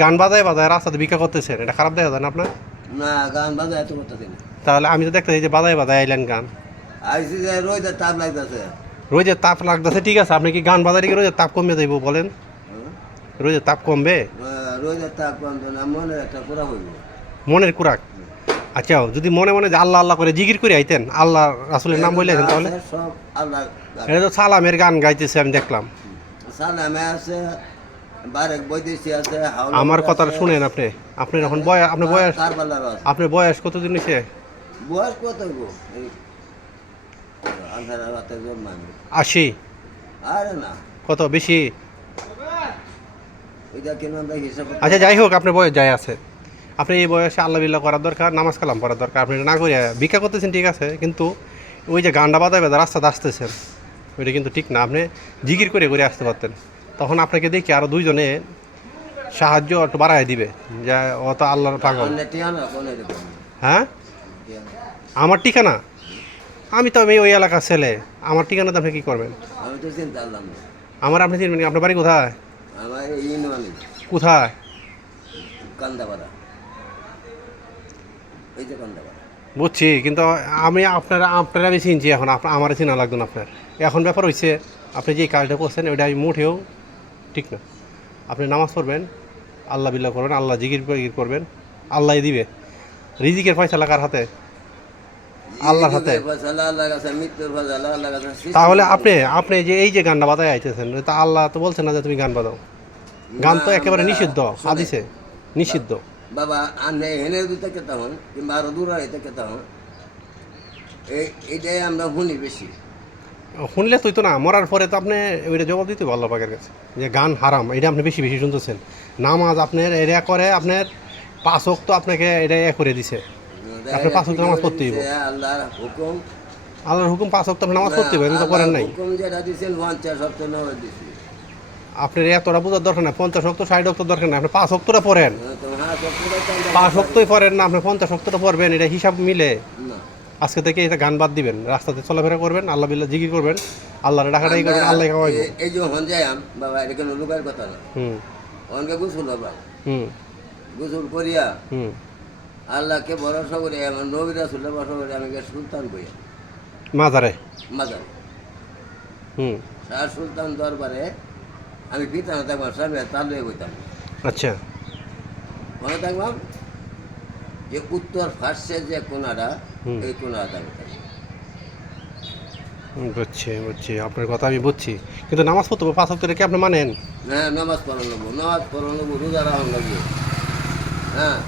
গান বাজায় বাজায় রাস্তাতে ভিক্ষা করতেছেন, এটা খারাপ দেখা যায় না আপনার? না, গান বাজায় এত করতেছি না। তাহলে আমি তো দেখতেছি যে বাজায় বাজায় আইলেন গান। আইসি যে রোজের তাপ লাগতেছে। রোজের তাপ লাগতেছে, ঠিক আছে, আপনি কি গান বাজারে কি রোজের তাপ কমবে যাইব বলেন? রোজের তাপ কমবে? রোজের তাপ কমবে না, মনের একটা পুরা হইব। মনের কুরাক? আচ্ছা, যদি মনে মনে যে আল্লাহ আল্লাহ করে জিকির করে আইতেন, আল্লাহ রাসূলের নাম বলে আইতেন, তাহলে? সব আল্লাহ। এটা তো সালামের গান গাইতেছে আমি দেখলাম। সালামে আছে, বারেক বৈদেশি আছে। আমার কথা শুনেন আপনি। আপনি এখন বয়স, আপনার বয়স, কারবালার আছে। আপনার বয়স কতদিন হয়েছে? বয়স কত গো? এই আন্ধারা রাতে জন্মামি। 80? আরে না, কত বেশি? ওইটা কেন আমরা হিসাব। আচ্ছা, যাই হোক, আপনার বয়স যাই আছে, আপনি এই বয়সে আল্লাহ বিল্লাহ করার দরকার, নামাজ কালাম পড়ার দরকার। আপনি এটা না করে ভিক্ষা করতেছেন, ঠিক আছে, কিন্তু ওই যে গানটা বাজায় বাজায় রাস্তাতে আসতেছেন, ওইটা কিন্তু ঠিক না। আপনি জিকির করে করে আসতে পারতেন, তখন আপনাকে দেখি আরও দুইজনে সাহায্য একটু বাড়াই দিবে, যে অত আল্লাহর পাগল। হ্যাঁ, আমার ঠিকানা? আমি তো ওই এলাকার ছেলে, আমার ঠিকানাতে আপনি কী করবেন? আমি তো চিন্তা করলাম না। আমার আপনি চিনবেন? আপনার বাড়ি কোথায়? আমার ইউনিয়নে কোথায়? কান্দাপাড়া, এই যে কান্দাপাড়া। বুঝছি, কিন্তু আমি আপনারা আমি চিনছি এখন, আমার চিনা লাগতো না আপনার। এখন ব্যাপার হচ্ছে, আপনি যে কাজটা করছেন ওইটা আমি মোটেও ঠিক না। আপনি নামাজ পড়বেন, আল্লাহ বিল্লাহ করবেন, আল্লাহ জিকির করবেন, আল্লাহ দিবে। রিজিকের ফয়সালা কার হাতে? আল্লাহর হাতে। তাহলে আপনি আপনি যে এই যে গানটা বাজায় আইতেছেন, তা আল্লাহ তো বলছেন না যে তুমি গান বাজাও। গান তো একেবারে নিষিদ্ধ, হাদিসে নিষিদ্ধ। বাবা আনে হেনে দিতে কেতা হন কিংবা আরো দূর হইতে কেতা হন, এইটাই আমরা শুনি বেশি। শুনলে তুই তো না, মরার পরে তো আপনি ওইটা জবাব দিতে আল্লাহ পাকের কাছে যে গান হারাম, এটা আপনি বেশি বেশি শুনতেছেন। নামাজ আপনার এটা করে, আপনার 5 ওয়াক্ত আপনাকে এটা করে দিছে, আপনি 5 ওয়াক্ত নামাজ পড়তে হইব। আল্লাহর হুকুম, আল্লাহর হুকুম 5 ওয়াক্ত আপনি নামাজ পড়তে হইব, কিন্তু করেন নাই। হুকুম যেটা দিয়েছেন 50 সপ্তাহ নামাজ দিছি। আপনার এতটা বোঝার দরকার নাই, 50 ওয়াক্ত 60 ওয়াক্ত দরকার নাই, আপনি 5 ওয়াক্তটা পড়েন। 5 ওয়াক্তই পড়েন না, আপনি 50 ওয়াক্তটা পড়বেন, এটা হিসাব মিলে। আজকে থেকে এটা গান বাদ দিবেন, রাস্তাতে চলাফেরা করবেন, আল্লাহ বিল্লাহ জিকির করবেন, আল্লাহর ডাকাডাকি করবেন, আল্লাহ খাওয়াইব। এই যে হন যাই বাবা, এটা কোনো লুকার কথা না। অনকে গোসল বাবা, গোসল করিয়া আল্লাহকে ভরসা করি, আমার নবী রাসূলের ভরসা করি, আমি সুলতান কইয়া মাজারে মাজারে শাহ সুলতান দরবারে আমি পিতা না থাকবাম, স্বামী তার লয়ে বইতাম। আচ্ছা, মনে থাকবাম যে উত্তর ফার্সের যে কোনাটা, এই কোনাটা বুঝছি বুঝছি, আপনার কথা আমি বুঝছি, কিন্তু নামাজ পড়তে 5 ওয়াক্ত কি আপনি মানেন? হ্যাঁ, নামাজ পড়ানো নেবো, রোজা রাখা লাগবে। হ্যাঁ।